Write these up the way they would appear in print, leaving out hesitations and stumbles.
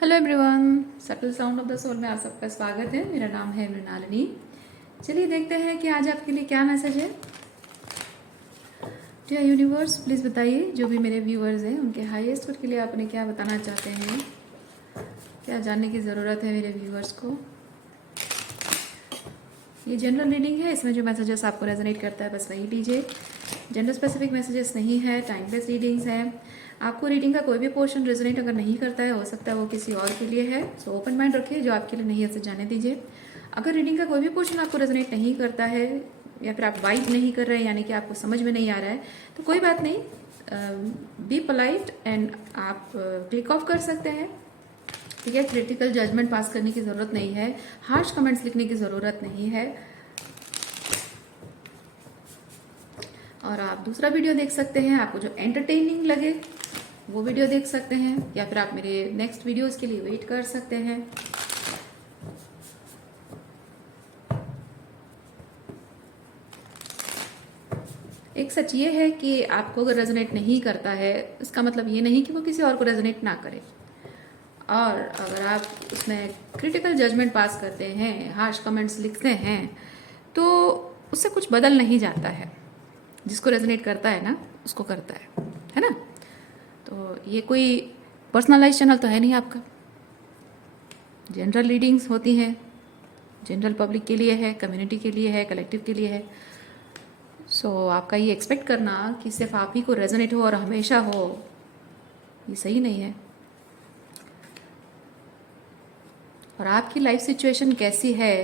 Hello everyone, subtle sound of the soul में आप सबका स्वागत है। मेरा नाम है मृणालिनी। चलिए देखते हैं कि आज आपके लिए क्या मैसेज है। डियर यूनिवर्स, प्लीज़ बताइए, जो भी मेरे व्यूअर्स हैं उनके हाईएस्ट गुड के लिए आपने क्या बताना चाहते हैं, क्या जानने की ज़रूरत है मेरे व्यूअर्स को। ये जनरल रीडिंग है, इसमें जो मैसेजेस आपको रेजोनेट करता है बस वही लीजिए। जेंडर स्पेसिफिक मैसेजेस नहीं है, टाइमलेस रीडिंग्स हैं। आपको रीडिंग का कोई भी पोर्शन रेजोनेट अगर नहीं करता है, हो सकता है वो किसी और के लिए है, सो ओपन माइंड रखिए। जो आपके लिए नहीं है उसे जाने दीजिए। अगर रीडिंग का कोई भी पोर्शन आपको रेजोनेट नहीं करता है या फिर आप वाइब नहीं कर रहे हैं, यानी कि आपको समझ में नहीं आ रहा है, तो कोई बात नहीं, बी पोलाइट एंड आप क्लिक ऑफ कर सकते हैं। ठीक है, क्रिटिकल जजमेंट पास करने की ज़रूरत नहीं है, हार्श कमेंट्स लिखने की ज़रूरत नहीं है। और आप दूसरा वीडियो देख सकते हैं, आपको जो एंटरटेनिंग लगे वो वीडियो देख सकते हैं, या फिर आप मेरे नेक्स्ट वीडियोस के लिए वेट कर सकते हैं। एक सच ये है कि आपको अगर रेजोनेट नहीं करता है, इसका मतलब ये नहीं कि वो किसी और को रेजोनेट ना करे। और अगर आप उसमें क्रिटिकल जजमेंट पास करते हैं, हार्श कमेंट्स लिखते हैं, तो उससे कुछ बदल नहीं जाता है। जिसको रेजोनेट करता है ना, उसको करता है ना। तो ये कोई पर्सनलाइज चैनल तो है नहीं आपका। जनरल रीडिंग्स होती हैं, जनरल पब्लिक के लिए है, कम्युनिटी के लिए है, कलेक्टिव के लिए है। सो आपका ये एक्सपेक्ट करना कि सिर्फ आप ही को रेजोनेट हो और हमेशा हो, ये सही नहीं है। और आपकी लाइफ सिचुएशन कैसी है,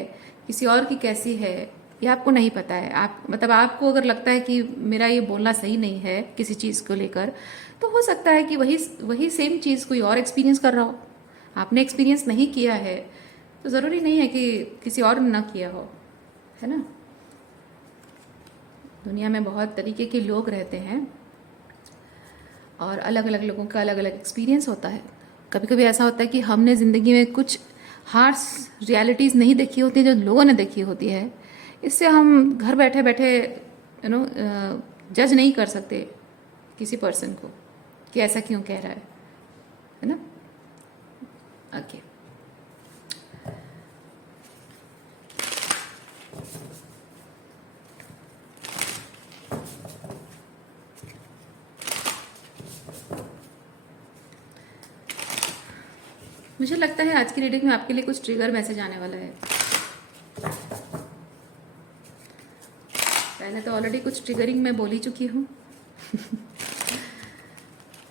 किसी और की कैसी है, ये आपको नहीं पता है। आप मतलब आपको अगर लगता है कि मेरा ये बोलना सही नहीं है किसी चीज़ को लेकर, तो हो सकता है कि वही सेम चीज़ कोई और एक्सपीरियंस कर रहा हो। आपने एक्सपीरियंस नहीं किया है तो ज़रूरी नहीं है कि किसी और ने ना किया हो, है ना। दुनिया में बहुत तरीके के लोग रहते हैं और अलग अलग लोगों का अलग अलग एक्सपीरियंस होता है। कभी कभी ऐसा होता है कि हमने ज़िंदगी में कुछ हार्श रियलिटीज़ नहीं देखी होती जो लोगों ने देखी होती है। इससे हम घर बैठे बैठे जज नहीं कर सकते किसी पर्सन को कि ऐसा क्यों कह रहा है ना। ओके, मुझे लगता है आज की रीडिंग में आपके लिए कुछ ट्रिगर मैसेज आने वाला है। पहले तो ऑलरेडी कुछ ट्रिगरिंग मैं बोल ही चुकी हूँ।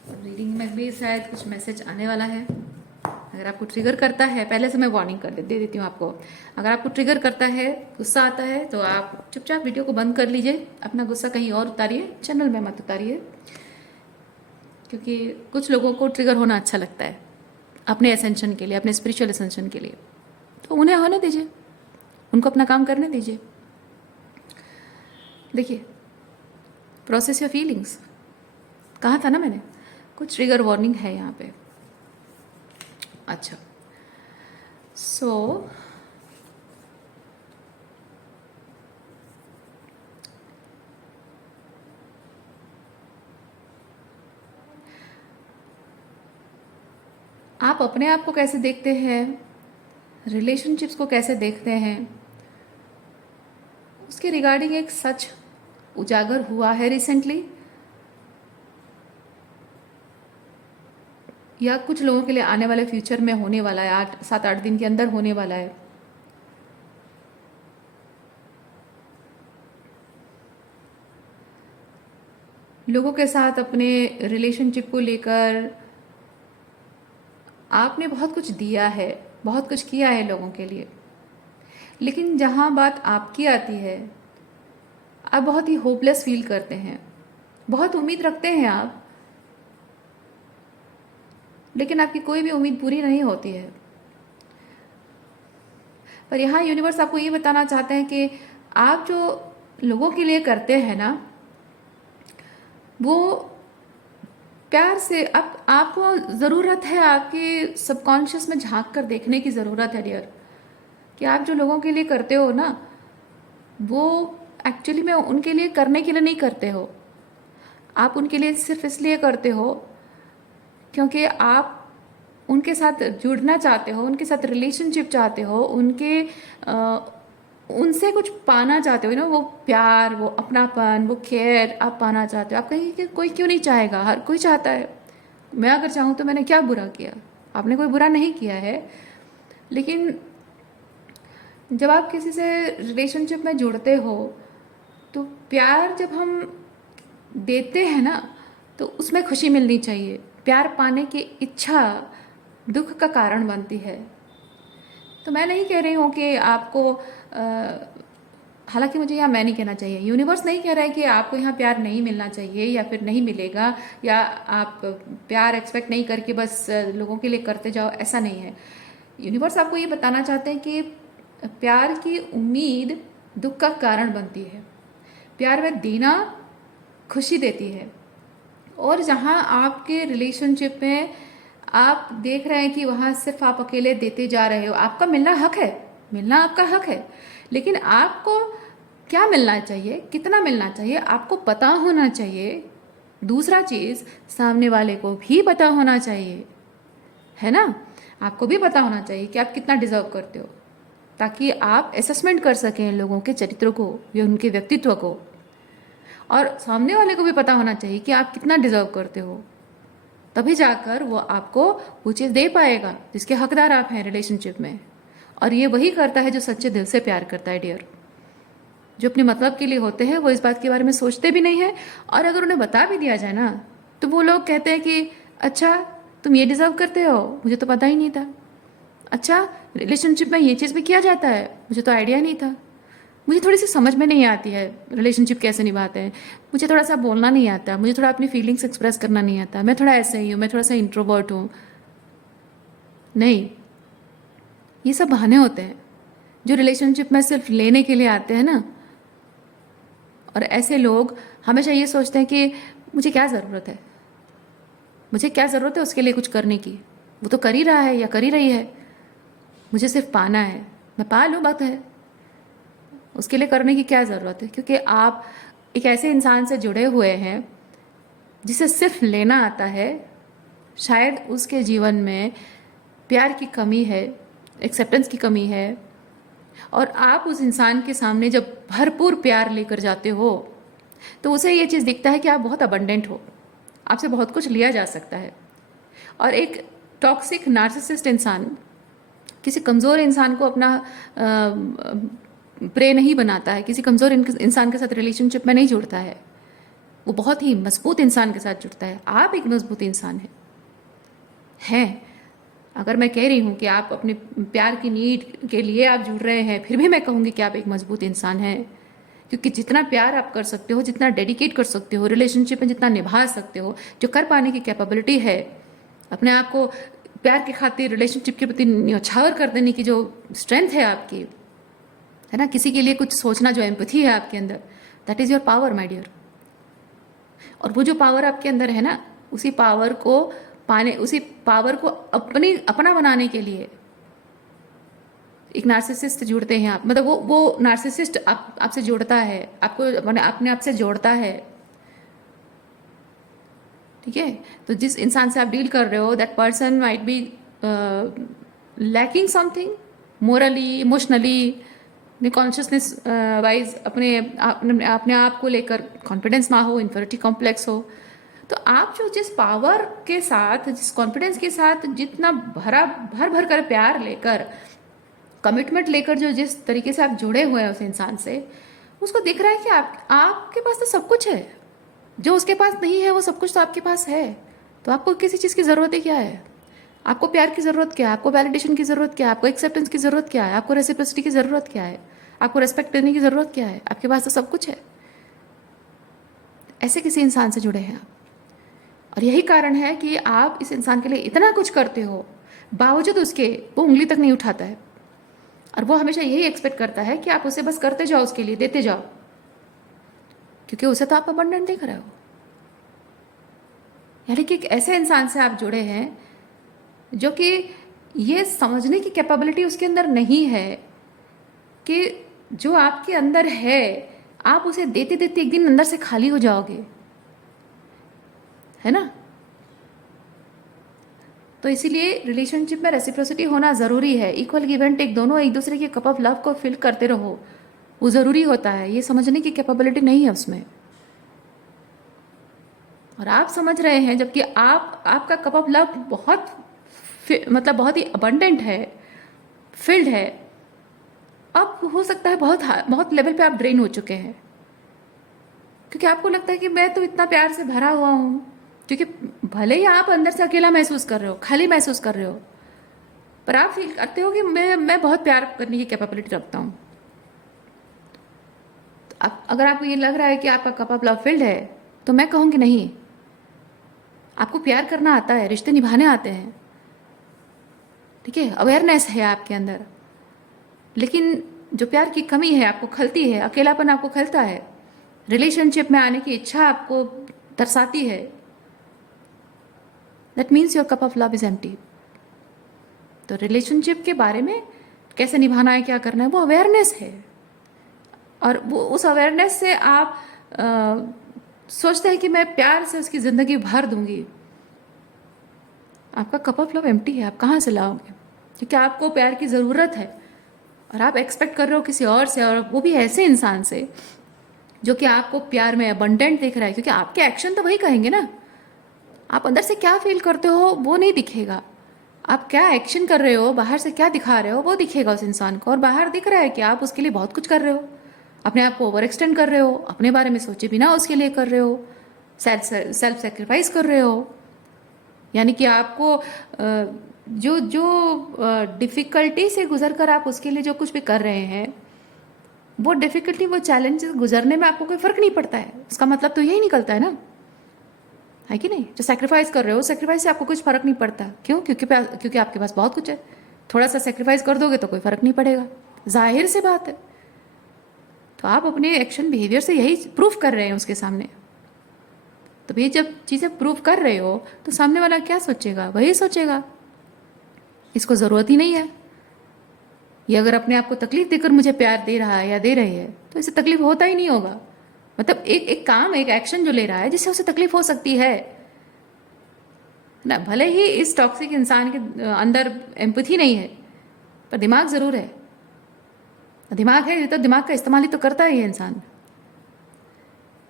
रीडिंग में भी शायद कुछ मैसेज आने वाला है। अगर आपको ट्रिगर करता है, पहले से मैं वार्निंग दे देती हूँ आपको। अगर आपको ट्रिगर करता है, गुस्सा आता है, तो आप चुपचाप वीडियो को बंद कर लीजिए। अपना गुस्सा कहीं और उतारिए, चैनल में मत उतारिए, क्योंकि कुछ लोगों को ट्रिगर होना अच्छा लगता है अपने एसेंशन के लिए, अपने स्पिरिचुअल एसेंशन के लिए। तो उन्हें होने दीजिए, उनको अपना काम करने दीजिए। देखिए, प्रोसेस योर फीलिंग्स कहा था ना मैंने, कुछ ट्रिगर वार्निंग है यहाँ पे। अच्छा, सो आप अपने आप को कैसे देखते हैं, रिलेशनशिप्स को कैसे देखते हैं, उसके रिगार्डिंग एक सच उजागर हुआ है रिसेंटली, या कुछ लोगों के लिए आने वाले फ्यूचर में होने वाला है, 7-8 दिन के अंदर होने वाला है। लोगों के साथ अपने रिलेशनशिप को लेकर आपने बहुत कुछ दिया है, बहुत कुछ किया है लोगों के लिए, लेकिन जहाँ बात आपकी आती है, आप बहुत ही होपलेस फील करते हैं। बहुत उम्मीद रखते हैं आप, लेकिन आपकी कोई भी उम्मीद पूरी नहीं होती है। पर यहाँ यूनिवर्स आपको ये बताना चाहते हैं कि आप जो लोगों के लिए करते हैं ना, वो प्यार से आपको ज़रूरत है, आपके सबकॉन्शियस में झांक कर देखने की ज़रूरत है डियर, कि आप जो लोगों के लिए करते हो ना, वो एक्चुअली में उनके लिए करने के लिए नहीं करते हो। आप उनके लिए सिर्फ इसलिए करते हो क्योंकि आप उनके साथ जुड़ना चाहते हो, उनके साथ रिलेशनशिप चाहते हो, उनसे कुछ पाना चाहते हो ना, वो प्यार, वो अपनापन, वो केयर आप पाना चाहते हो। आप कहेंगे कि कोई क्यों नहीं चाहेगा, हर कोई चाहता है। मैं अगर चाहूँ तो मैंने क्या बुरा किया? आपने कोई बुरा नहीं किया है। लेकिन जब आप किसी से रिलेशनशिप में जुड़ते हो तो प्यार जब हम देते हैं ना, तो उसमें खुशी मिलनी चाहिए। प्यार पाने की इच्छा दुख का कारण बनती है। तो मैं नहीं कह रही हूँ कि आपको हालांकि मुझे यहाँ मैं नहीं कहना चाहिए, यूनिवर्स नहीं कह रहा है कि आपको यहाँ प्यार नहीं मिलना चाहिए या फिर नहीं मिलेगा, या आप प्यार एक्सपेक्ट नहीं करके बस लोगों के लिए करते जाओ, ऐसा नहीं है। यूनिवर्स आपको ये बताना चाहते हैं कि प्यार की उम्मीद दुख का कारण बनती है। प्यार में देना खुशी देती है। और जहाँ आपके रिलेशनशिप में आप देख रहे हैं कि वहाँ सिर्फ आप अकेले देते जा रहे हो, आपका मिलना हक है, मिलना आपका हक है, लेकिन आपको क्या मिलना चाहिए, कितना मिलना चाहिए, आपको पता होना चाहिए। दूसरा चीज़, सामने वाले को भी पता होना चाहिए, है ना। आपको भी पता होना चाहिए कि आप कितना डिजर्व करते हो, ताकि आप असेसमेंट कर सकें लोगों के चरित्र को या उनके व्यक्तित्व को। और सामने वाले को भी पता होना चाहिए कि आप कितना डिजर्व करते हो, तभी जाकर वो आपको वो चीज़ दे पाएगा जिसके हकदार आप हैं रिलेशनशिप में। और ये वही करता है जो सच्चे दिल से प्यार करता है डियर। जो अपने मतलब के लिए होते हैं वो इस बात के बारे में सोचते भी नहीं है, और अगर उन्हें बता भी दिया जाए ना, तो वो लोग कहते हैं कि अच्छा तुम ये डिजर्व करते हो, मुझे तो पता ही नहीं था। अच्छा रिलेशनशिप में ये चीज़ भी किया जाता है, मुझे तो आइडिया नहीं था। मुझे थोड़ी सी समझ में नहीं आती है रिलेशनशिप कैसे निभाते हैं, मुझे थोड़ा सा बोलना नहीं आता, मुझे थोड़ा अपनी फीलिंग्स एक्सप्रेस करना नहीं आता, मैं थोड़ा ऐसे ही हूँ, मैं थोड़ा सा इंट्रोवर्ट हूँ। नहीं, ये सब बहाने होते हैं जो रिलेशनशिप में सिर्फ लेने के लिए आते हैं ना। और ऐसे लोग हमेशा ये सोचते हैं कि मुझे क्या ज़रूरत है, मुझे क्या ज़रूरत है उसके लिए कुछ करने की, वो तो कर ही रहा है या कर ही रही है, मुझे सिर्फ पाना है, मैं पा लूँ बात है, उसके लिए करने की क्या ज़रूरत है। क्योंकि आप एक ऐसे इंसान से जुड़े हुए हैं जिसे सिर्फ लेना आता है। शायद उसके जीवन में प्यार की कमी है, एक्सेप्टेंस की कमी है, और आप उस इंसान के सामने जब भरपूर प्यार लेकर जाते हो तो उसे ये चीज़ दिखता है कि आप बहुत अबंडेंट हो, आपसे बहुत कुछ लिया जा सकता है। और एक टॉक्सिक नार्सिसिस्ट इंसान किसी कमज़ोर इंसान को अपना प्रे नहीं बनाता है, किसी कमज़ोर इंसान के साथ रिलेशनशिप में नहीं जुड़ता है, वो बहुत ही मजबूत इंसान के साथ जुड़ता है। आप एक मजबूत इंसान हैं। अगर मैं कह रही हूँ कि आप अपने प्यार की नीड के लिए आप जुड़ रहे हैं, फिर भी मैं कहूँगी कि आप एक मजबूत इंसान हैं। क्योंकि जितना प्यार आप कर सकते हो, जितना डेडिकेट कर सकते हो रिलेशनशिप में, जितना निभा सकते हो, जो कर पाने की कैपेबिलिटी है, अपने आप को प्यार की खातिर रिलेशनशिप के प्रति न्यौछावर कर देने की जो स्ट्रेंथ है आपकी, है ना, किसी के लिए कुछ सोचना, जो एम्पैथी है आपके अंदर, that is your power my dear. और वो जो पावर आपके अंदर है ना, उसी पावर को पाने, उसी पावर को अपना बनाने के लिए एक नार्सिसिस्ट से जुड़ते हैं आप। मतलब वो नार्सिसिस्ट आपसे जोड़ता है, आपको अपने आप से जोड़ता है। ठीक है, तो जिस इंसान से आप डील कर रहे हो, that person might be lacking something morally, emotionally, consciousness wise, अपने आप को लेकर कॉन्फिडेंस ना हो, इन्फीरियरिटी कॉम्प्लेक्स हो। तो आप जो जिस पावर के साथ, जिस कॉन्फिडेंस के साथ, जितना भर भर कर प्यार लेकर, कमिटमेंट लेकर, जो जिस तरीके से आप जुड़े हुए हैं उस इंसान से, उसको दिख रहा है कि आपके पास तो सब कुछ है, जो उसके पास नहीं है वो सब कुछ तो आपके पास है। तो आपको किसी चीज़ की ज़रूरत ही क्या है? आपको प्यार की ज़रूरत क्या है? आपको वैलिडेशन की ज़रूरत क्या है? आपको एक्सेप्टेंस की ज़रूरत क्या है? आपको रेसिप्रोसिटी की ज़रूरत क्या है? आपको रेस्पेक्ट देने की ज़रूरत क्या है? आपके पास तो सब कुछ है। ऐसे किसी इंसान से जुड़े हैं आप, और यही कारण है कि आप इस इंसान के लिए इतना कुछ करते हो, बावजूद उसके वो उंगली तक नहीं उठाता है। और वो हमेशा यही एक्सपेक्ट करता है कि आप उसे बस करते जाओ, उसके लिए देते जाओ, क्योंकि उसे तो आप अबंडेंट देख रहे हो। यानी कि एक ऐसे इंसान से आप जुड़े हैं जो कि ये समझने की कैपेबिलिटी उसके अंदर नहीं है कि जो आपके अंदर है, आप उसे देते देते एक दिन अंदर से खाली हो जाओगे, है ना। तो इसीलिए रिलेशनशिप में रेसिप्रोसिटी होना ज़रूरी है। इक्वल गिव एंड टेक, दोनों एक दूसरे के कप ऑफ लव को फिल करते रहो, वो ज़रूरी होता है। ये समझने की कैपेबिलिटी नहीं है उसमें, और आप समझ रहे हैं, जबकि आपका कप ऑफ लव बहुत मतलब बहुत ही अबंडेंट है, फिल्ड है। अब हो सकता है बहुत लेवल पे आप ड्रेन हो चुके हैं, क्योंकि आपको लगता है कि मैं तो इतना प्यार से भरा हुआ हूँ, क्योंकि भले ही आप अंदर से अकेला महसूस कर रहे हो, खाली महसूस कर रहे हो, पर आप फील करते हो कि मैं बहुत प्यार करने की कैपेबिलिटी रखता हूँ। तो अगर आपको ये लग रहा है कि आपका कप ऑफ लव फिल्ड है, तो मैं कहूँगी नहीं, आपको प्यार करना आता है, रिश्ते निभाने आते हैं, ठीक है, अवेयरनेस है आपके अंदर, लेकिन जो प्यार की कमी है आपको खलती है, अकेलापन आपको खलता है, रिलेशनशिप में आने की इच्छा आपको दर्शाती है, that means your cup of love is empty. तो रिलेशनशिप के बारे में कैसे निभाना है, क्या करना है, वो अवेयरनेस है, और वो उस अवेयरनेस से आप सोचते हैं कि मैं प्यार से उसकी ज़िंदगी भर दूंगी। आपका कप ऑफ लव एम्प्टी है, आप कहाँ से लाओगे? क्योंकि आपको प्यार की ज़रूरत है, और आप एक्सपेक्ट कर रहे हो किसी और से, और वो भी ऐसे इंसान से जो कि आपको प्यार में अबंडेंट दिख रहा है, क्योंकि आपके एक्शन तो वही कहेंगे ना। आप अंदर से क्या फील करते हो वो नहीं दिखेगा, आप क्या एक्शन कर रहे हो, बाहर से क्या दिखा रहे हो वो दिखेगा उस इंसान को। और बाहर दिख रहा है कि आप उसके लिए बहुत कुछ कर रहे हो, अपने आप को ओवर एक्सटेंड कर रहे हो, अपने बारे में सोचे बिना उसके लिए कर रहे हो, सेल्फ सेक्रीफाइस कर रहे हो। यानी कि आपको जो जो डिफ़िकल्टी से गुजर कर आप उसके लिए जो कुछ भी कर रहे हैं, वो डिफ़िकल्टी, वो चैलेंजेस गुजरने में आपको कोई फ़र्क नहीं पड़ता है। उसका मतलब तो यही निकलता है ना, है कि नहीं? जो सेक्रीफाइस कर रहे हो, सेक्रीफाइस से आपको कुछ फ़र्क नहीं पड़ता। क्यों? क्योंकि आपके पास बहुत कुछ है। थोड़ा सा सेक्रीफाइस कर दोगे तो कोई फ़र्क नहीं पड़ेगा, जाहिर सी बात है। तो आप अपने एक्शन बिहेवियर से यही प्रूफ कर रहे हैं उसके सामने। तो भाई जब चीज़ें प्रूफ कर रहे हो तो सामने वाला क्या सोचेगा? वही सोचेगा, इसको ज़रूरत ही नहीं है। ये अगर अपने आप को तकलीफ देकर मुझे प्यार दे रहा है या दे रही है, तो इसे तकलीफ होता ही नहीं होगा। मतलब एक काम, एक एक्शन जो ले रहा है जिससे उसे तकलीफ हो सकती है ना। भले ही इस टॉक्सिक इंसान के अंदर एम्पैथी नहीं है, पर दिमाग ज़रूर है। दिमाग है तो दिमाग का इस्तेमाल ही तो करता है ये इंसान।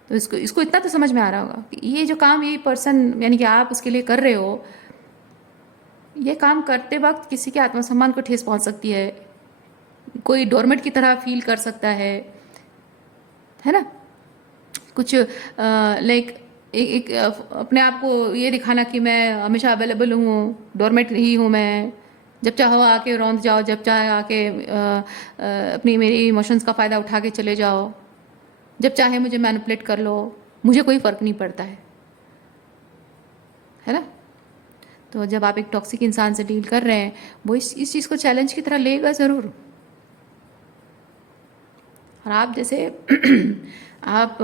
तो इसको इतना तो समझ में आ रहा होगा कि ये जो काम ये पर्सन, यानी कि आप उसके लिए कर रहे हो, ये काम करते वक्त किसी के आत्मसम्मान को ठेस पहुंच सकती है, कोई डोरमेट की तरह फील कर सकता है ना। कुछ लाइक एक अपने आप को ये दिखाना कि मैं हमेशा अवेलेबल हूँ, डोरमेट ही हूँ मैं, जब चाहो आके रौंद जाओ, जब चाहे आके अपनी मेरी इमोशंस का फ़ायदा उठा के चले जाओ, जब चाहे मुझे मैनिपुलेट कर लो, मुझे कोई फ़र्क नहीं पड़ता है ना। तो जब आप एक टॉक्सिक इंसान से डील कर रहे हैं, वो इस चीज़ को चैलेंज की तरह लेगा ज़रूर। और आप जैसे आप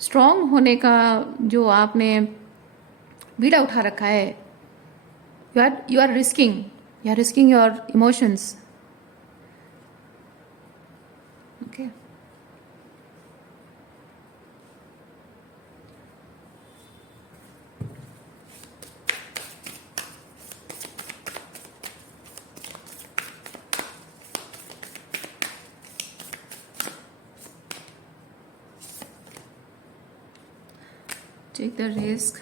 स्ट्रॉन्ग होने का जो आपने बीड़ा उठा रखा है, you are risking your emotions. Okay, take the risk.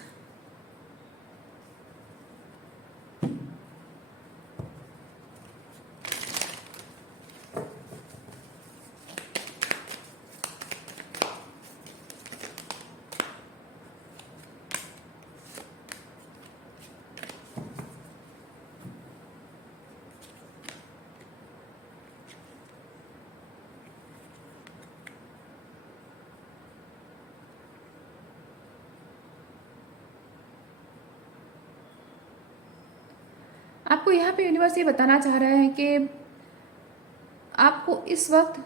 आपको यहाँ पे यूनिवर्स ये बताना चाह रहा है कि आपको इस वक्त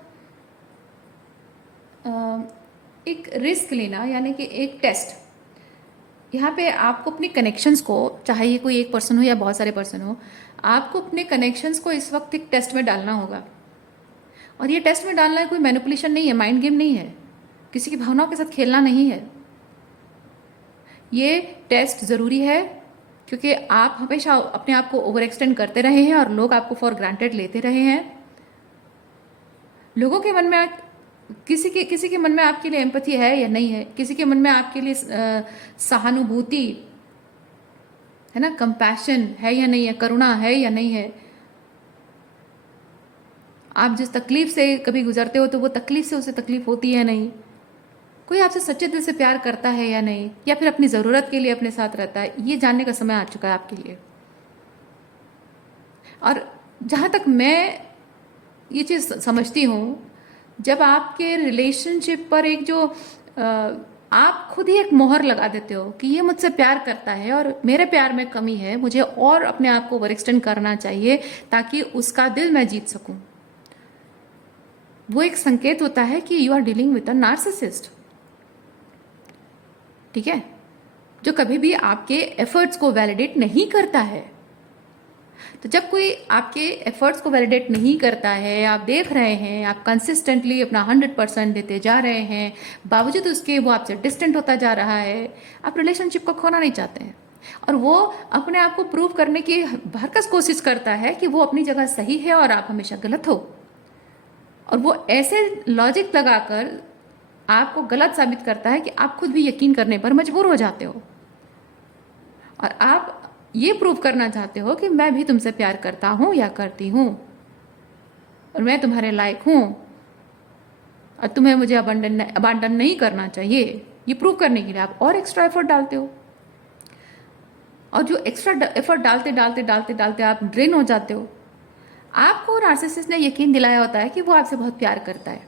एक रिस्क लेना, यानी कि एक टेस्ट। यहाँ पे आपको अपने कनेक्शंस को, चाहे ये कोई एक पर्सन हो या बहुत सारे पर्सन हो, आपको अपने कनेक्शंस को इस वक्त एक टेस्ट में डालना होगा। और ये टेस्ट में डालना है, कोई मैनिपुलेशन नहीं है, माइंड गेम नहीं है, किसी की भावनाओं के साथ खेलना नहीं है। ये टेस्ट ज़रूरी है क्योंकि आप हमेशा अपने आप को ओवर एक्सटेंड करते रहे हैं और लोग आपको फॉर ग्रांटेड लेते रहे हैं। लोगों के मन में किसी के मन में आपके लिए एम्पैथी है या नहीं है, किसी के मन में आपके लिए सहानुभूति है ना, कंपैशन है या नहीं है, करुणा है या नहीं है। आप जिस तकलीफ से कभी गुजरते हो तो वो तकलीफ से उसे तकलीफ होती है नहीं। कोई आपसे सच्चे दिल से प्यार करता है या नहीं, या फिर अपनी ज़रूरत के लिए अपने साथ रहता है, ये जानने का समय आ चुका है आपके लिए। और जहाँ तक मैं ये चीज़ समझती हूँ, जब आपके रिलेशनशिप पर एक जो आप खुद ही एक मोहर लगा देते हो कि ये मुझसे प्यार करता है और मेरे प्यार में कमी है, मुझे और अपने आप को ओवर एक्सटेंड करना चाहिए ताकि उसका दिल मैं जीत सकूं, वो एक संकेत होता है कि you are dealing with a narcissist. ठीक है, जो कभी भी आपके एफर्ट्स को वैलिडेट नहीं करता है। तो जब कोई आपके एफर्ट्स को वैलिडेट नहीं करता है, आप देख रहे हैं आप कंसिस्टेंटली अपना 100% देते जा रहे हैं, बावजूद उसके वो आपसे डिस्टेंट होता जा रहा है, आप रिलेशनशिप को खोना नहीं चाहते हैं और वो अपने आप को प्रूव करने की भरकस कोशिश करता है कि वो अपनी जगह सही है और आप हमेशा गलत हो, और वो ऐसे लॉजिक लगाकर आपको गलत साबित करता है कि आप खुद भी यकीन करने पर मजबूर हो जाते हो और आप ये प्रूव करना चाहते हो कि मैं भी तुमसे प्यार करता हूं या करती हूं और मैं तुम्हारे लायक हूं और तुम्हें मुझे अबांडन नहीं करना चाहिए। ये प्रूव करने के लिए आप और एक्स्ट्रा एफर्ट डालते हो और जो एक्स्ट्रा एफर्ट डालते डालते डालते डालते आप ड्रेन हो जाते हो। आपको नार्सिसिस्ट ने यकीन दिलाया होता है कि वो आपसे बहुत प्यार करता है,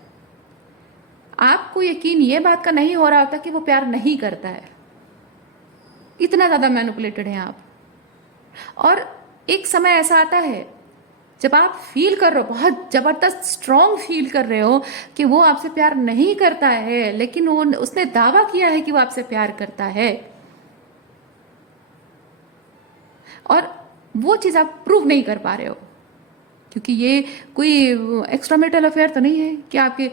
आपको यकीन ये बात का नहीं हो रहा होता कि वो प्यार नहीं करता है। इतना ज़्यादा मैनिपुलेटेड हैं आप। और एक समय ऐसा आता है जब आप फील कर रहे हो, बहुत जबरदस्त स्ट्रॉन्ग फील कर रहे हो कि वो आपसे प्यार नहीं करता है, लेकिन वो उसने दावा किया है कि वो आपसे प्यार करता है और वो चीज़ आप प्रूव नहीं कर पा रहे हो क्योंकि ये कोई एक्स्ट्रा मैरिटल अफेयर तो नहीं है कि आपके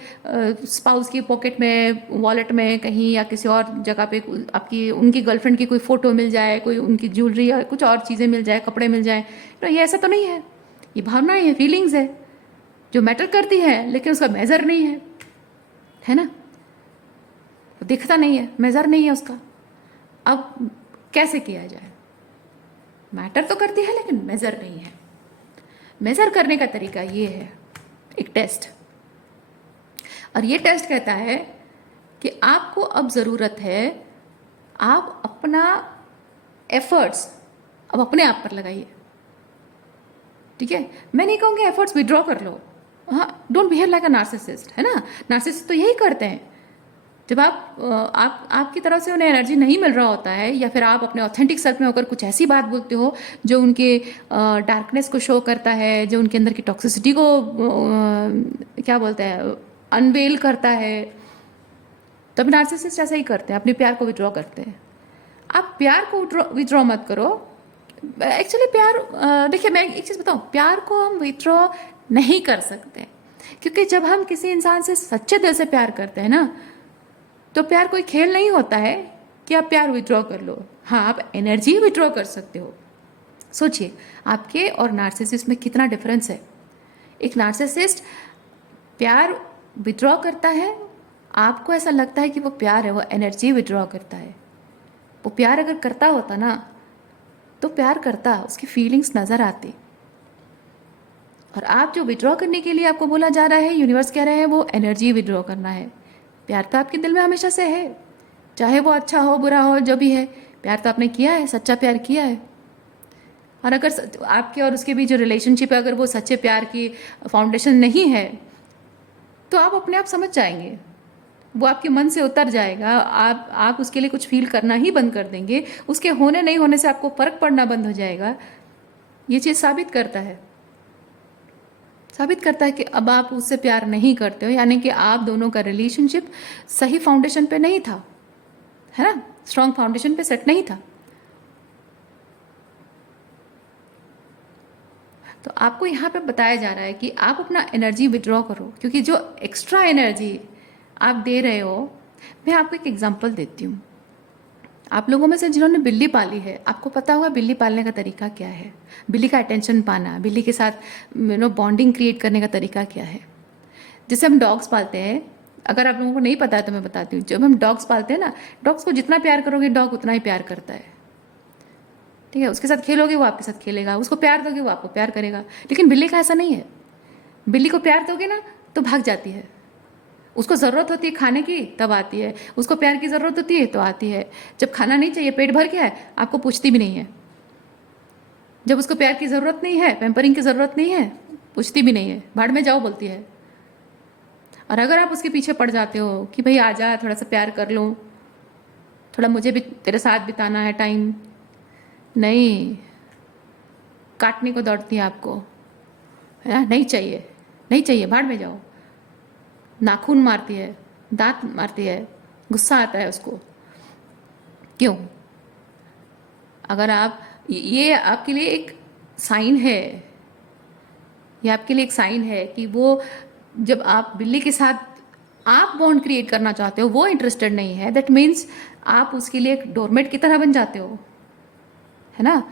स्पाउस की पॉकेट में, वॉलेट में कहीं या किसी और जगह पे आपकी उनकी गर्लफ्रेंड की कोई फोटो मिल जाए, कोई उनकी ज्वेलरी या कुछ और चीज़ें मिल जाए, कपड़े मिल जाए। तो ये ऐसा तो नहीं है। ये भावनाएं है, फीलिंग्स है जो मैटर करती है, लेकिन उसका मेजर नहीं है ना, वो दिखता नहीं है, मेजर नहीं है उसका। अब कैसे किया जाए? मैटर तो करती है लेकिन मेजर नहीं है। मेजर करने का तरीका ये है, एक टेस्ट, और ये टेस्ट कहता है कि आपको अब ज़रूरत है, आप अपना एफर्ट्स अब अपने आप पर लगाइए। ठीक है, मैं नहीं कहूँगी एफर्ट्स विड्रॉ कर लो, हाँ, don't behave like a narcissist, है ना। नार्सिसिस्ट तो यही करते हैं, जब आपकी तरफ से उन्हें एनर्जी नहीं मिल रहा होता है या फिर आप अपने ऑथेंटिक सेल्फ में होकर कुछ ऐसी बात बोलते हो जो उनके डार्कनेस को शो करता है, जो उनके अंदर की टॉक्सिसिटी को क्या बोलते हैं, अनवेल करता है। तब नार्सिसिस्ट ऐसा ही करते हैं, अपने प्यार को विड्रॉ करते हैं। आप प्यार को विड्रॉ मत करो। एक्चुअली प्यार, देखिए मैं एक चीज़ बताऊँ, प्यार को हम विड्रॉ नहीं कर सकते क्योंकि जब हम किसी इंसान से सच्चे दिल से प्यार करते हैं ना, तो प्यार कोई खेल नहीं होता है कि आप प्यार विड्रॉ कर लो। हाँ, आप एनर्जी विड्रॉ कर सकते हो। सोचिए आपके और नार्सिसिस्ट में कितना डिफरेंस है। एक नार्सिसिस्ट प्यार विड्रॉ करता है, आपको ऐसा लगता है कि वो प्यार है, वो एनर्जी विड्रॉ करता है। वो प्यार अगर करता होता ना तो प्यार करता, उसकी फीलिंग्स नज़र आती। और आप जो विड्रॉ करने के लिए आपको बोला जा रहा है, यूनिवर्स कह रहे हैं वो एनर्जी विड्रॉ करना है। प्यार तो आपके दिल में हमेशा से है, चाहे वो अच्छा हो बुरा हो, जो भी है, प्यार तो आपने किया है, सच्चा प्यार किया है। और अगर आपके और उसके बीच जो रिलेशनशिप है, अगर वो सच्चे प्यार की फाउंडेशन नहीं है तो आप अपने आप समझ जाएंगे, वो आपके मन से उतर जाएगा। आप उसके लिए कुछ फील करना ही बंद कर देंगे, उसके होने नहीं होने से आपको फर्क पड़ना बंद हो जाएगा। ये चीज़ साबित करता है कि अब आप उससे प्यार नहीं करते हो, यानी कि आप दोनों का रिलेशनशिप सही फाउंडेशन पे नहीं था, है ना, स्ट्रॉन्ग फाउंडेशन पे सेट नहीं था। तो आपको यहाँ पे बताया जा रहा है कि आप अपना एनर्जी विड्रॉ करो, क्योंकि जो एक्स्ट्रा एनर्जी आप दे रहे हो, मैं आपको एक एग्जांपल देती हूँ। आप लोगों में से जिन्होंने बिल्ली पाली है, आपको पता होगा बिल्ली पालने का तरीका क्या है, बिल्ली का अटेंशन पाना, बिल्ली के साथ बॉन्डिंग क्रिएट करने का तरीका क्या है। जैसे हम डॉग्स पालते हैं, अगर आप लोगों को नहीं पता है तो मैं बताती हूँ। जब हम डॉग्स पालते हैं ना, डॉग्स को जितना प्यार करोगे डॉग उतना ही प्यार करता है, ठीक है। उसके साथ खेलोगे वो आपके साथ खेलेगा, उसको प्यार दोगे वो आपको प्यार करेगा। लेकिन बिल्ली का ऐसा नहीं है। बिल्ली को प्यार दोगे ना तो भाग जाती है, उसको ज़रूरत होती है खाने की तब आती है, उसको प्यार की ज़रूरत होती है तो आती है। जब खाना नहीं चाहिए, पेट भर गया है, आपको पूछती भी नहीं है। जब उसको प्यार की ज़रूरत नहीं है, पैम्परिंग की ज़रूरत नहीं है, पूछती भी नहीं है, भाड़ में जाओ बोलती है। और अगर आप उसके पीछे पड़ जाते हो कि भाई आ जा, थोड़ा सा प्यार कर लूँ, थोड़ा मुझे भी तेरे साथ बिताना है टाइम, नहीं, काटने को दौड़ती है आपको, है ना, नहीं चाहिए, नहीं चाहिए, भाड़ में जाओ। नाखून मारती है, दांत मारती है, गुस्सा आता है उसको। क्यों? अगर आप, ये आपके लिए एक साइन है, ये आपके लिए एक साइन है कि वो, जब आप बिल्ली के साथ आप बॉन्ड क्रिएट करना चाहते हो, वो इंटरेस्टेड नहीं है, दैट मीन्स आप उसके लिए एक डोरमेट की तरह बन जाते हो, है ना।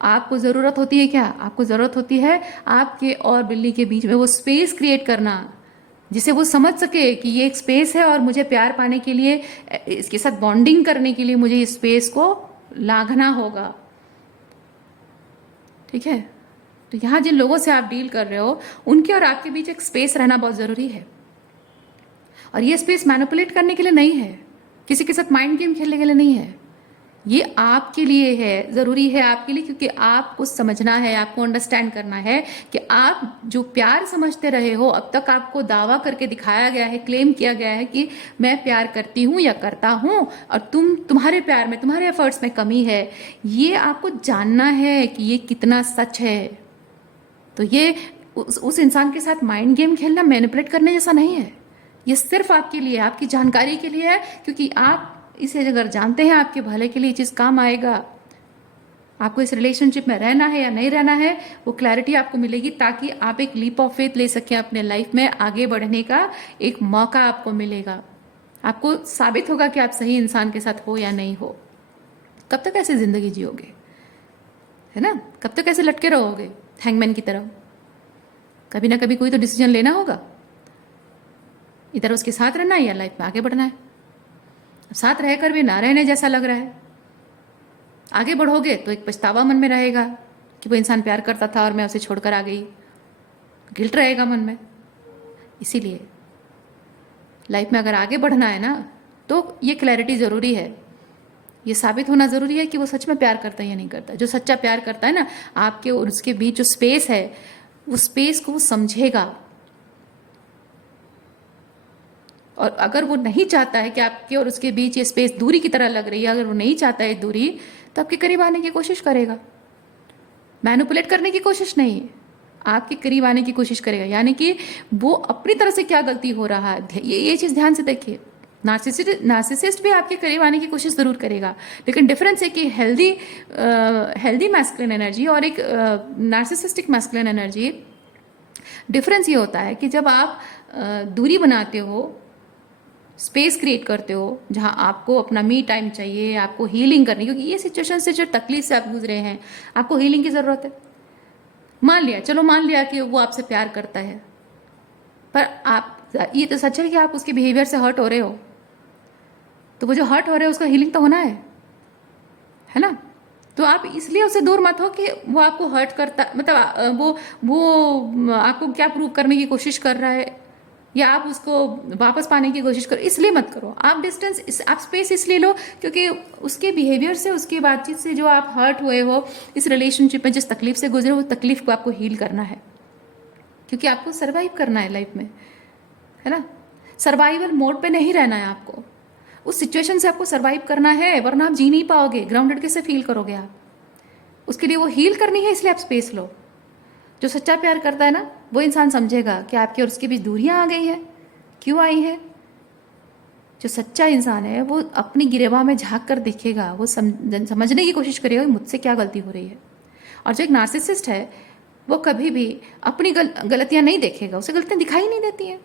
आपको ज़रूरत होती है क्या? आपको ज़रूरत होती है आपके और बिल्ली के बीच में वो स्पेस क्रिएट करना, जिसे वो समझ सके कि ये एक स्पेस है और मुझे प्यार पाने के लिए, इसके साथ बॉन्डिंग करने के लिए मुझे इस स्पेस को लांघना होगा, ठीक है। तो यहाँ जिन लोगों से आप डील कर रहे हो, उनके और आपके बीच एक स्पेस रहना बहुत ज़रूरी है। और ये स्पेस मैनिपुलेट करने के लिए नहीं है, किसी के साथ माइंड गेम खेलने के लिए नहीं है, ये आपके लिए है, ज़रूरी है आपके लिए, क्योंकि आपको समझना है, आपको अंडरस्टैंड करना है कि आप जो प्यार समझते रहे हो, अब तक आपको दावा करके दिखाया गया है, क्लेम किया गया है कि मैं प्यार करती हूँ या करता हूँ, और तुम्हारे प्यार में, तुम्हारे एफर्ट्स में कमी है, ये आपको जानना है कि ये कितना सच है। तो ये उस इंसान के साथ माइंड गेम खेलना, मैनिपुलेट करने जैसा नहीं है, ये सिर्फ आपके लिए, आपकी जानकारी के लिए है, क्योंकि आप इसे अगर जानते हैं आपके भले के लिए चीज़ काम आएगा। आपको इस रिलेशनशिप में रहना है या नहीं रहना है, वो क्लैरिटी आपको मिलेगी, ताकि आप एक लीप ऑफ फेथ ले सकें अपने लाइफ में, आगे बढ़ने का एक मौका आपको मिलेगा। आपको साबित होगा कि आप सही इंसान के साथ हो या नहीं हो। कब तक ऐसी ज़िंदगी जियोगे, है ना, कब तक ऐसे लटके रहोगे हैंगमैन की तरह? कभी ना कभी कोई तो डिसीजन लेना होगा, इधर उसके साथ रहना है या लाइफ में आगे बढ़ना है। साथ रहकर भी ना रहने जैसा लग रहा है, आगे बढ़ोगे तो एक पछतावा मन में रहेगा कि वो इंसान प्यार करता था और मैं उसे छोड़कर आ गई, गिल्ट रहेगा मन में। इसीलिए लाइफ में अगर आगे बढ़ना है ना, तो ये क्लैरिटी ज़रूरी है, ये साबित होना ज़रूरी है कि वो सच में प्यार करता है या नहीं करता। जो सच्चा प्यार करता है ना, आपके और उसके बीच जो स्पेस है, वो स्पेस को वो समझेगा। और अगर वो नहीं चाहता है कि आपके और उसके बीच ये स्पेस दूरी की तरह लग रही है, अगर वो नहीं चाहता है दूरी, तो आपके करीब आने की कोशिश करेगा, मैनिपुलेट करने की कोशिश नहीं, आपके करीब आने की कोशिश करेगा। यानी कि वो अपनी तरफ से क्या गलती हो रहा है, ये चीज़ ध्यान से देखिए। नार्सिसिस्ट भी आपके करीब आने की कोशिश ज़रूर करेगा, लेकिन डिफरेंस है कि हेल्दी मैस्कुलिन एनर्जी और एक नार्सिसिस्टिक मैस्कुलिन एनर्जी, डिफरेंस ये होता है कि जब आप दूरी बनाते हो, स्पेस क्रिएट करते हो, जहां आपको अपना मी टाइम चाहिए, आपको हीलिंग करनी, क्योंकि ये सिचुएशन से जो तकलीफ से आप गुजरे हैं, आपको हीलिंग की ज़रूरत है। मान लिया कि वो आपसे प्यार करता है, पर आप, ये तो सच है कि आप उसके बिहेवियर से हर्ट हो रहे हो, तो वो जो हर्ट हो रहे हो उसका हीलिंग तो होना है ना। तो आप इसलिए उससे दूर मत हो कि वो आपको हर्ट करता, मतलब वो आपको क्या प्रूव करने की कोशिश कर रहा है, या आप उसको वापस पाने की कोशिश करो, इसलिए मत करो। आप डिस्टेंस, आप स्पेस इसलिए लो क्योंकि उसके बिहेवियर से, उसकी बातचीत से जो आप हर्ट हुए हो, इस रिलेशनशिप में जिस तकलीफ से गुजरे, वो तकलीफ को आपको हील करना है, क्योंकि आपको सर्वाइव करना है लाइफ में, है ना। सर्वाइवल मोड पे नहीं रहना है आपको, उस सिचुएशन से आपको सर्वाइव करना है, वरना आप जी नहीं पाओगे, ग्राउंडेड कैसे फील करोगे आप। उसके लिए वो हील करनी है, इसलिए आप स्पेस लो। जो सच्चा प्यार करता है ना, वो इंसान समझेगा कि आपके और उसके बीच दूरियां आ गई हैं, क्यों आई हैं। जो सच्चा इंसान है वो अपनी गिरेबां में झांक कर देखेगा, वो समझने की कोशिश करेगा कि मुझसे क्या गलती हो रही है। और जो एक नार्सिसिस्ट है, वो कभी भी अपनी गलतियां नहीं देखेगा, उसे गलतियां दिखाई नहीं देती हैं।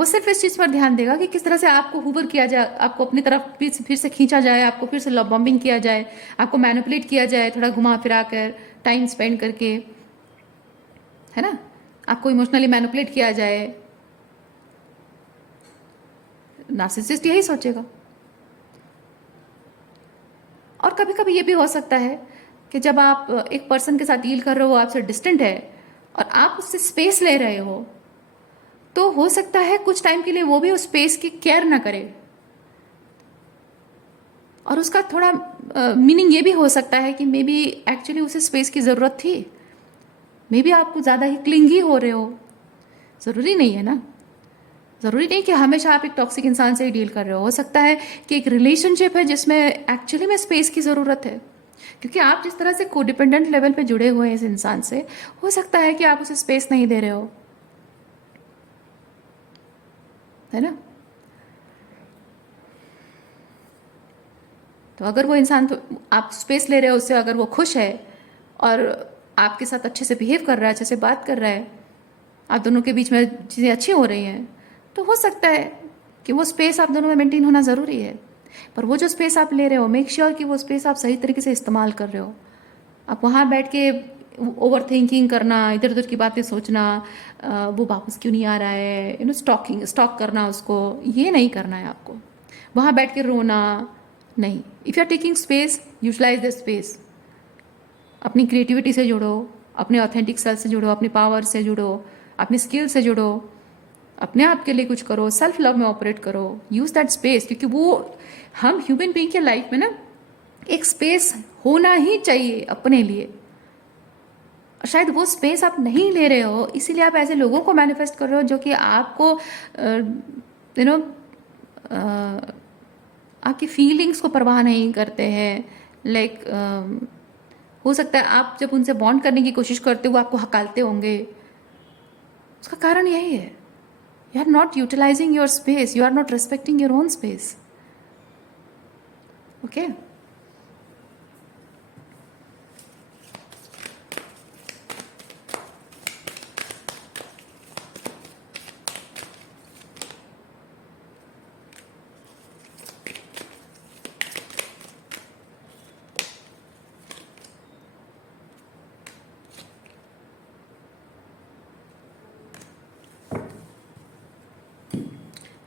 वो सिर्फ इस चीज़ पर ध्यान देगा कि किस तरह से आपको हुबर किया जाए, आपको अपनी तरफ फिर से खींचा जाए, आपको फिर से लव बॉम्बिंग किया जाए, आपको मैनिपुलेट किया जाए, थोड़ा घुमा फिरा कर टाइम स्पेंड करके, है ना, आपको इमोशनली मैनिपुलेट किया जाए। नार्सिसिस्ट यही सोचेगा। और कभी कभी ये भी हो सकता है कि जब आप एक पर्सन के साथ डील कर रहे हो, वो आपसे डिस्टेंट है और आप उससे स्पेस ले रहे हो, तो हो सकता है कुछ टाइम के लिए वो भी उस स्पेस की केयर ना करे, और उसका थोड़ा मीनिंग ये भी हो सकता है कि मे बी एक्चुअली उसे स्पेस की ज़रूरत थी, मे बी आपको ज़्यादा ही क्लिंगी हो रहे हो। ज़रूरी नहीं है ना, ज़रूरी नहीं कि हमेशा आप एक टॉक्सिक इंसान से ही डील कर रहे हो सकता है कि एक रिलेशनशिप है जिसमें एक्चुअली में स्पेस की ज़रूरत है, क्योंकि आप जिस तरह से कोडिपेंडेंट लेवल पे जुड़े हुए हैं इस इंसान से, हो सकता है कि आप उसे स्पेस नहीं दे रहे हो, है ना। तो अगर वो इंसान, तो आप स्पेस ले रहे हो उससे, अगर वो खुश है और आपके साथ अच्छे से बिहेव कर रहा है, अच्छे से बात कर रहा है, आप दोनों के बीच में चीज़ें अच्छी हो रही हैं, तो हो सकता है कि वो स्पेस आप दोनों में मेंटेन होना ज़रूरी है। पर वो जो स्पेस आप ले रहे हो, मेक श्योर कि वो स्पेस आप सही तरीके से इस्तेमाल कर रहे हो। आप वहाँ बैठ के ओवर थिंकिंग करना, इधर उधर की बातें सोचना, वो वापस क्यों नहीं आ रहा है, स्टॉक करना उसको, ये नहीं करना है आपको। वहाँ बैठ के रोना नहीं। If you are taking space, utilize the space. अपनी क्रिएटिविटी से जुड़ो, अपने ऑथेंटिक सेल्फ से जुड़ो, अपनी पावर से जुड़ो, अपनी स्किल से जुड़ो, अपने आप के लिए कुछ करो, सेल्फ लव में ऑपरेट करो, यूज़ दैट स्पेस। क्योंकि वो, हम ह्यूमन बीइंग के लाइफ में ना एक स्पेस होना ही चाहिए अपने लिए, और शायद वो स्पेस आप नहीं ले रहे हो, इसीलिए आप ऐसे लोगों को मैनिफेस्ट कर रहे हो जो कि आपको यू नो आपकी फीलिंग्स को परवाह नहीं करते हैं। लाइक हो सकता है आप जब उनसे बॉन्ड करने की कोशिश करते हो वो आपको हकालते होंगे। उसका कारण यही है, you are not utilizing your space, you are not respecting your own space. Okay,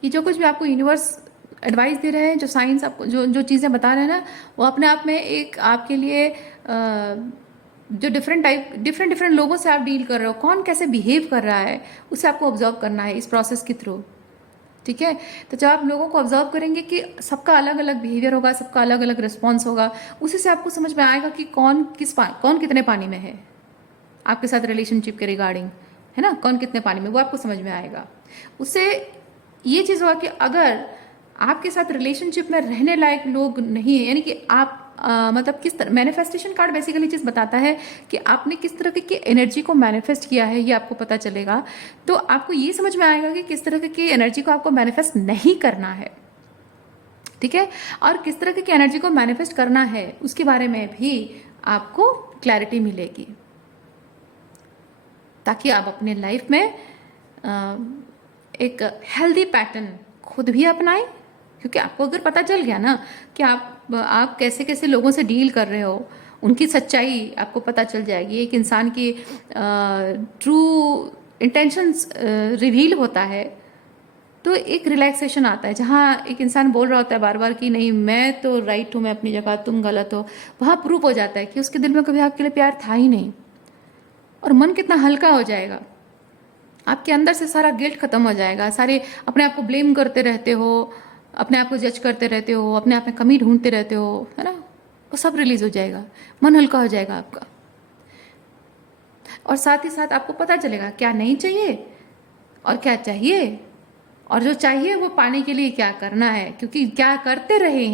ये जो कुछ भी आपको यूनिवर्स एडवाइस दे रहे हैं, जो साइंस आपको जो जो चीज़ें बता रहे हैं ना, वो अपने आप में एक आपके लिए जो डिफरेंट डिफरेंट लोगों से आप डील कर रहे हो, कौन कैसे बिहेव कर रहा है, उसे आपको ऑब्जर्व करना है इस प्रोसेस के थ्रू। ठीक है, तो जब आप लोगों को ऑब्जर्व करेंगे कि सबका अलग अलग बिहेवियर होगा, सबका अलग अलग रिस्पॉन्स होगा, उसी से आपको समझ में आएगा कि कौन कितने पानी में है आपके साथ रिलेशनशिप के रिगार्डिंग, है ना, कौन कितने पानी में, वो आपको समझ में आएगा। उससे ये चीज़ होगा कि अगर आपके साथ रिलेशनशिप में रहने लायक लोग नहीं है, यानी कि आप मतलब किस तरह, मैनिफेस्टेशन कार्ड बेसिकली चीज़ बताता है कि आपने किस तरह की एनर्जी को मैनिफेस्ट किया है, ये आपको पता चलेगा। तो आपको ये समझ में आएगा कि किस तरह की एनर्जी को आपको मैनिफेस्ट नहीं करना है। ठीक है, और किस तरह की एनर्जी को मैनिफेस्ट करना है उसके बारे में भी आपको क्लैरिटी मिलेगी, ताकि आप अपने लाइफ में एक हेल्दी पैटर्न खुद भी अपनाएं। क्योंकि आपको अगर पता चल गया ना कि आप कैसे कैसे लोगों से डील कर रहे हो, उनकी सच्चाई आपको पता चल जाएगी, एक इंसान की ट्रू इंटेंशंस रिवील होता है, तो एक रिलैक्सेशन आता है। जहाँ एक इंसान बोल रहा होता है बार बार कि नहीं मैं तो राइट हूँ, मैं अपनी जगह, तुम गलत हो, वहाँ प्रूफ हो जाता है कि उसके दिल में कभी आपके लिए प्यार था ही नहीं, और मन कितना हल्का हो जाएगा, आपके अंदर से सारा गिल्ट खत्म हो जाएगा, सारे अपने आप को ब्लेम करते रहते हो, अपने आप को जज करते रहते हो, अपने आप में कमी ढूंढते रहते हो, है ना, वो सब रिलीज हो जाएगा, मन हल्का हो जाएगा आपका। और साथ ही साथ आपको पता चलेगा क्या नहीं चाहिए और क्या चाहिए, और जो चाहिए वो पाने के लिए क्या करना है। क्योंकि क्या करते रहे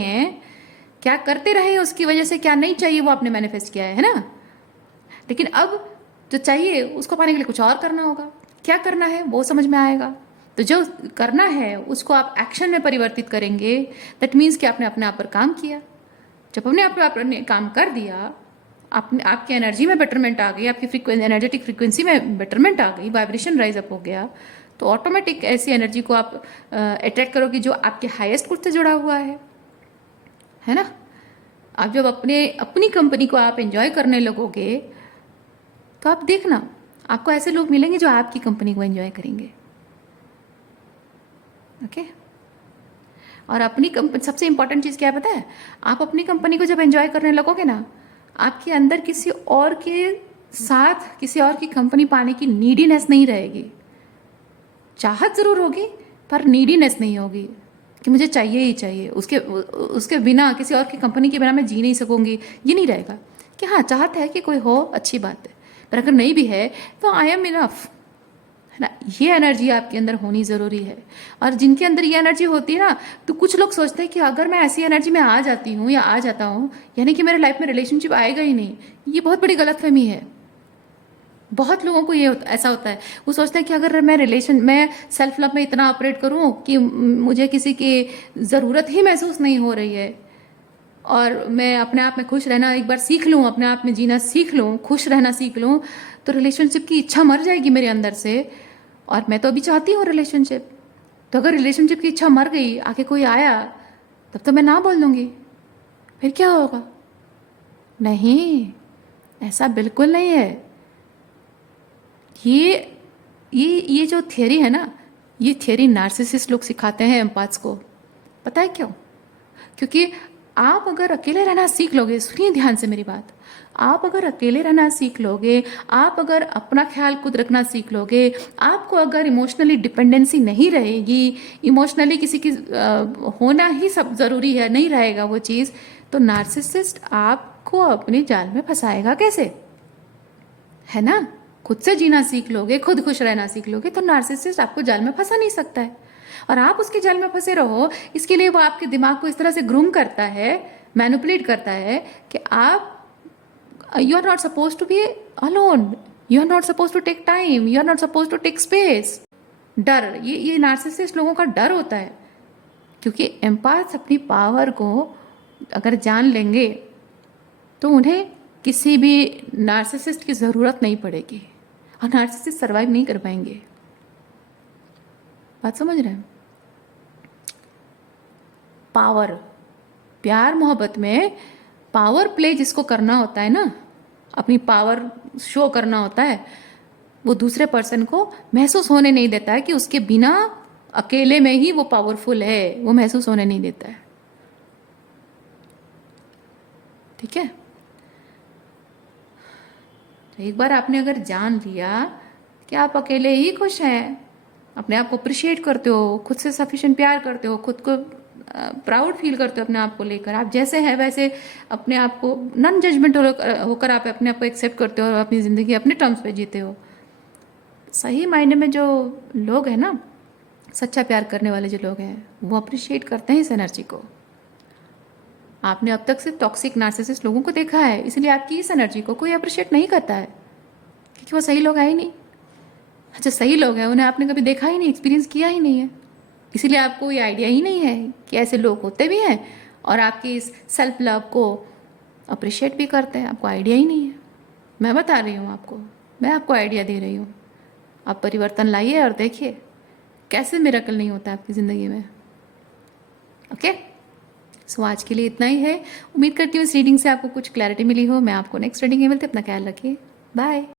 हैं उसकी वजह से क्या नहीं चाहिए वो आपने मैनिफेस्ट किया है ना। लेकिन अब जो चाहिए उसको पाने के लिए कुछ और करना होगा, क्या करना है वो समझ में आएगा। तो जो करना है उसको आप एक्शन में परिवर्तित करेंगे, दैट मीन्स कि आपने अपने आप पर काम किया। जब अपने आप पर काम कर दिया, आपकी एनर्जी में बेटरमेंट आ गई, आपकी एनर्जेटिक फ्रिक्वेंसी में बेटरमेंट आ गई, वाइब्रेशन राइज अप हो गया, तो ऑटोमेटिक ऐसी एनर्जी को आप अट्रैक्ट करोगे जो आपके हाईएस्ट गुड से जुड़ा हुआ है ना। आप जब अपनी कंपनी को आप एंजॉय करने लगोगे तो आप देखना आपको ऐसे लोग मिलेंगे जो आपकी कंपनी को एंजॉय करेंगे। ओके। और अपनी कंपनी, सबसे इंपॉर्टेंट चीज़ क्या है पता है, आप अपनी कंपनी को जब एंजॉय करने लगोगे ना, आपके अंदर किसी और के साथ किसी और की कंपनी पाने की नीडीनेस नहीं रहेगी। चाहत ज़रूर होगी पर नीडीनेस नहीं होगी कि मुझे चाहिए ही चाहिए, उसके बिना, किसी और की कंपनी के बिना मैं जी नहीं सकूंगी, ये नहीं रहेगा। कि हाँ, चाहत है कि कोई हो, अच्छी बात है, पर अगर नहीं भी है तो आई एम इनफ, है ना। ये एनर्जी आपके अंदर होनी ज़रूरी है। और जिनके अंदर ये एनर्जी होती है ना, तो कुछ लोग सोचते हैं कि अगर मैं ऐसी एनर्जी में आ जाती हूँ या आ जाता हूँ, यानी कि मेरे लाइफ में रिलेशनशिप आएगा ही नहीं। ये बहुत बड़ी गलतफहमी है। बहुत लोगों को ऐसा होता है, वो सोचते हैं कि अगर मैं सेल्फ लव में इतना ऑपरेट करूं कि मुझे किसी की ज़रूरत ही महसूस नहीं हो रही है, और मैं अपने आप में खुश रहना एक बार सीख लूं, अपने आप में जीना सीख लूं, खुश रहना सीख लूं, तो रिलेशनशिप की इच्छा मर जाएगी मेरे अंदर से। और मैं तो अभी चाहती हूँ रिलेशनशिप, तो अगर रिलेशनशिप की इच्छा मर गई, आके कोई आया, तब तो मैं ना बोल दूंगी, फिर क्या होगा? नहीं, ऐसा बिल्कुल नहीं है। ये जो थियरी है ना, ये थियरी नार्सिसिस्ट लोग सिखाते हैं एम्पाथ्स को। पता है क्यों? क्योंकि आप अगर अकेले रहना सीख लोगे, सुनिए ध्यान से मेरी बात, आप अगर अकेले रहना सीख लोगे, आप अगर अपना ख्याल खुद रखना सीख लोगे, आपको अगर इमोशनली डिपेंडेंसी नहीं रहेगी, इमोशनली किसी की होना ही सब ज़रूरी है, नहीं रहेगा वो चीज़, तो नार्सिसिस्ट आपको अपने जाल में फंसाएगा कैसे? है ना। खुद से जीना सीख लोगे, खुद खुश रहना सीख लोगे, तो नार्सिसिस्ट आपको जाल में फंसा नहीं सकता है। और आप उसके जाल में फंसे रहो, इसके लिए वो आपके दिमाग को इस तरह से ग्रूम करता है, मैनिपुलेट करता है कि आप you are not suppose to be alone, you are not suppose to take time, you are not suppose to take space. डर, ये नार्सिसिस्ट लोगों का डर होता है, क्योंकि एम्पाथ्स अपनी पावर को अगर जान लेंगे तो उन्हें किसी भी नार्सिसिस्ट की ज़रूरत नहीं पड़ेगी, और नार्सिसिस्ट सर्वाइव नहीं कर पाएंगे। बात समझ रहे हैं? पावर, प्यार मोहब्बत में पावर प्ले जिसको करना होता है ना, अपनी पावर शो करना होता है, वो दूसरे पर्सन को महसूस होने नहीं देता है कि उसके बिना अकेले में ही वो पावरफुल है, वो महसूस होने नहीं देता है। ठीक है। तो एक बार आपने अगर जान लिया कि आप अकेले ही खुश हैं, अपने आप को अप्रिशिएट करते हो, खुद से सफिशिएंट प्यार करते हो, खुद को प्राउड फील करते हो अपने आप को लेकर, आप जैसे हैं वैसे अपने आप को नॉन जजमेंटल होकर आप अपने आप को एक्सेप्ट करते हो और अपनी ज़िंदगी अपने टर्म्स पे जीते हो। सही मायने में जो लोग हैं ना, सच्चा प्यार करने वाले जो लोग हैं, वो अप्रिशिएट करते हैं इस एनर्जी को। आपने अब तक सिर्फ टॉक्सिक नार्सिसिस्ट लोगों को देखा है, इसलिए आपकी इस एनर्जी को कोई अप्रिशिएट नहीं करता है, क्योंकि वो सही लोग है ही नहीं। अच्छा, सही लोग हैं, उन्हें आपने कभी देखा ही नहीं, एक्सपीरियंस किया ही नहीं है, इसीलिए आपको ये आइडिया ही नहीं है कि ऐसे लोग होते भी हैं और आपकी इस सेल्फ लव को अप्रिशिएट भी करते हैं। आपको आइडिया ही नहीं है। मैं बता रही हूँ आपको, मैं आपको आइडिया दे रही हूँ। आप परिवर्तन लाइए और देखिए कैसे मिरेकल नहीं होता आपकी ज़िंदगी में। ओके, सो आज के लिए इतना ही है। उम्मीद करती हूँ इस रीडिंग से आपको कुछ क्लैरिटी मिली हो। मैं आपको नेक्स्ट रीडिंग में मिलते, अपना ख्याल रखिए। बाय।